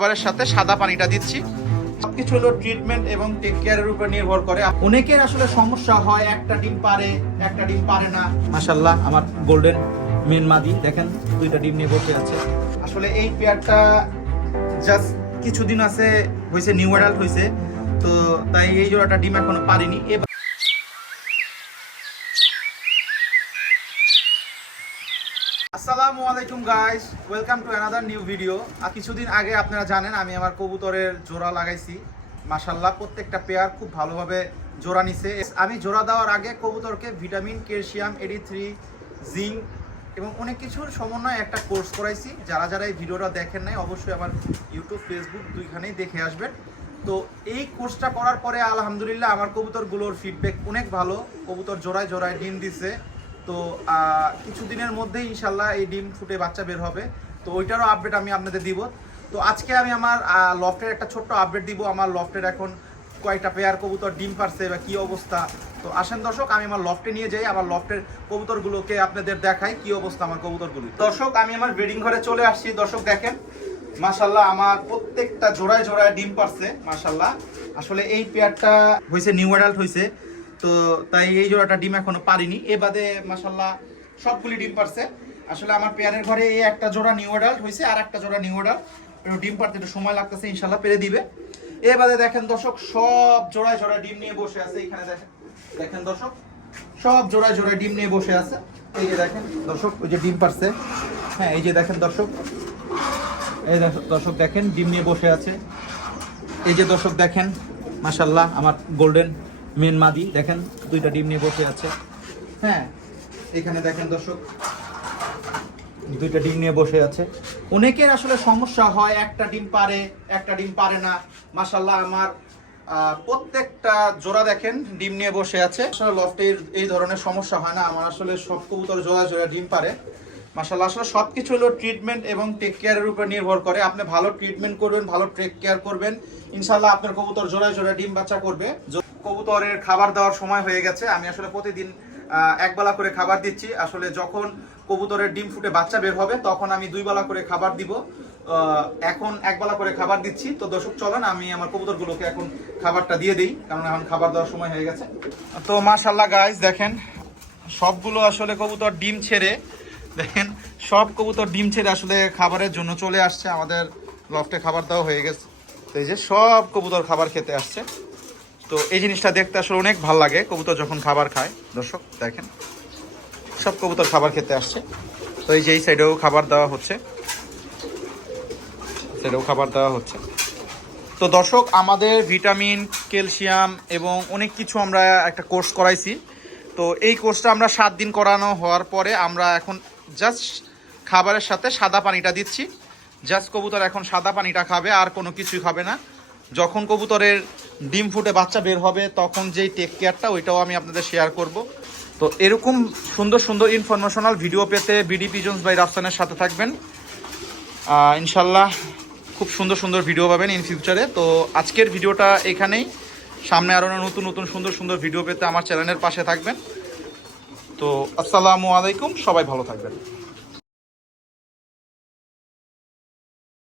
খাবারের সাথে সাদা পানিটা দিচ্ছি। সবকিছু হলো ট্রিটমেন্ট এবং টেক কেয়ারের উপর নির্ভর করে। অনেকের আসলে সমস্যা হয়, একটা ডিম পারে একটা ডিম পারে না। মাশাআল্লাহ আমার গোল্ডেন মেন মাদি দেখেন দুইটা ডিম নিয়ে বসে আছে। আসলে এই পেয়ারটা জাস্ট কিছুদিন আছে হয়েছে, নিউ অ্যাডাল্ট হয়েছে, তো তাই এই জোড়াটা ডিম এখনো পারিনি। আসসালামু আলাইকুম guys, welcome to another new video. আর কিছুদিন আগে আপনারা জানেন আমি আমার কবুতরের জোড়া লাগাইছি। মাশাআল্লাহ প্রত্যেকটা পেয়ার খুব ভালোভাবে জোড়া নিছে। আমি জোড়া দেওয়ার আগে কবুতরকে ভিটামিন, ক্যালসিয়াম, AD3, জিঙ্ক এবং অনেক কিছুর সমন্বয়ে একটা কোর্স করাইছি। যারা যারা এই ভিডিওটা দেখেন নাই অবশ্যই আমার ইউটিউব, ফেসবুক দুইখানেই দেখে আসবেন। তো এই কোর্সটা করার পরে আলহামদুলিল্লাহ আমার কবুতরগুলোর ফিডব্যাক অনেক ভালো। কবুতর জোড়ায় জোড়ায় ডিম দিছে। তো কিছুদিনের মধ্যেই ইনশাল্লাহ এই ডিম ফুটে বাচ্চা বের হবে, তো ওইটারও আপডেট আমি আপনাদের দিব। তো আজকে আমি আমার লফটের একটা ছোট্ট আপডেট দিব। আমার লফটের এখন কয়টা পেয়ার কবুতর ডিম পারছে বা কী অবস্থা। তো আসেন দর্শক, আমি আমার লফটে নিয়ে যাই, আমার লফটের কবুতরগুলোকে আপনাদের দেখাই কী অবস্থা আমার কবুতরগুলো। দর্শক আমি আমার ব্রিডিং ঘরে চলে আসছি। দর্শক দেখেন মাশাল্লাহ আমার প্রত্যেকটা জোড়ায় জোড়ায় ডিম পারছে মাশাল্লাহ। আসলে এই পেয়ারটা হয়েছে নিউ অ্যাডাল্ট হয়েছে, তো তাই এই জোড়াটা ডিম এখনো পারিনি। এ বাদে মাশাল্লাহ সবগুলি ডিম পারছে। আসলে আমার পেয়ারের ঘরে এই একটা জোড়া নিউ অ্যাডাল্ট হয়েছে, আর একটা জোড়া নিউ অ্যাডাল্ট, ডিম পারতে একটু সময় লাগতেছে, ইনশাল্লাহ পেরে দিবে। এ বাদে দেখেন দর্শক সব জোড়ায় জোড়ায় ডিম নিয়ে বসে আছে। এখানে দেখেন দেখেন দর্শক সব জোড়ায় জোড়ায় ডিম নিয়ে বসে আছে। এই যে দেখেন দর্শক ওই যে ডিম পারছে, হ্যাঁ এই যে দেখেন দর্শক, এই দর্শক দেখেন ডিম নিয়ে বসে আছে। এই যে দর্শক দেখেন মাশাল্লাহ আমার গোল্ডেন মেন মাদি দেখেন দুইটা ডিম নিয়ে বসে আছে। হ্যাঁ এখানে দেখেন দর্শক দুইটা ডিম নিয়ে বসে আছে। অনেকের আসলে সমস্যা হয়, একটা ডিম পারে একটা ডিম পারে না। মাশাল্লাহ আমার প্রত্যেকটা জোড়া দেখেন ডিম নিয়ে বসে আছে। আসলে লফটের এই ধরনের সমস্যা হয় না, আমার আসলে সব কবুতর জোড়া জোড়া ডিম পারে মাশাল্লাহ। আসলে সবকিছু হলো ট্রিটমেন্ট এবং টেক কেয়ারের উপর নির্ভর করে। আপনি ভালো ট্রিটমেন্ট করবেন, ভালো টেক কেয়ার করবেন, ইনশাল্লাহ আপনার কবুতর জোড়ায় জোড়ায় ডিম বাচ্চা করবে। কবুতরের খাবার দেওয়ার সময় হয়ে গেছে। আমি আসলে প্রতিদিন একবেলা করে খাবার দিচ্ছি। আসলে যখন কবুতরের ডিম ফুটে বাচ্চা বের হবে তখন আমি 2 বেলা করে খাবার দিব। এখন একবেলা করে খাবার দিচ্ছি। তো দর্শক চলেন আমি আমার কবুতরগুলোকে এখন খাবারটা দিয়ে দিই, কারণ এখন খাবার দেওয়ার সময় হয়ে গেছে। তো মাশাল্লাহ গাইস দেখেন সবগুলো আসলে কবুতর ডিম ছেড়ে, দেখেন সব কবুতর ডিম ছেড়ে আসলে খাবারের জন্য চলে আসছে। আমাদের লফটে খাবার দেওয়া হয়ে গেছে, তো এই যে সব কবুতর খাবার খেতে আসছে। তো এই জিনিসটা দেখতে আসলে অনেক ভালো লাগে কবুতর যখন খাবার খায়। দর্শক দেখেন সব কবুতর খাবার খেতে আসছে। তো এই যে এই সাইডেও খাবার দেওয়া হচ্ছে, সাইডেও খাবার দেওয়া হচ্ছে। তো দর্শক আমাদের ভিটামিন, ক্যালসিয়াম এবং অনেক কিছু আমরা একটা কোর্স করাইছি। তো এই কোর্সটা আমরা 7 দিন করানো হওয়ার পরে আমরা এখন জাস্ট খাবারের সাথে সাদা পানিটা দিচ্ছি। জাস্ট কবুতর এখন সাদা পানিটা খাবে, আর কোনো কিছুই খাবে না। যখন কবুতরের ডিম ফুটে বাচ্চা বের হবে তখন যেই টেক কেয়ারটা ওইটাও আমি আপনাদের শেয়ার করব। তো এরকম সুন্দর সুন্দর ইনফরমেশনাল ভিডিও পেতে বিডি পিজন্স বাই রাফসানের সাথে থাকবেন। ইনশাল্লাহ খুব সুন্দর সুন্দর ভিডিও পাবেন ইন ফিউচারে। তো আজকের ভিডিওটা এখানেই, সামনে আরও নতুন নতুন সুন্দর সুন্দর ভিডিও পেতে আমার চ্যানেলের পাশে থাকবেন। তো আসসালামু আলাইকুম, সবাই ভালো থাকবেন।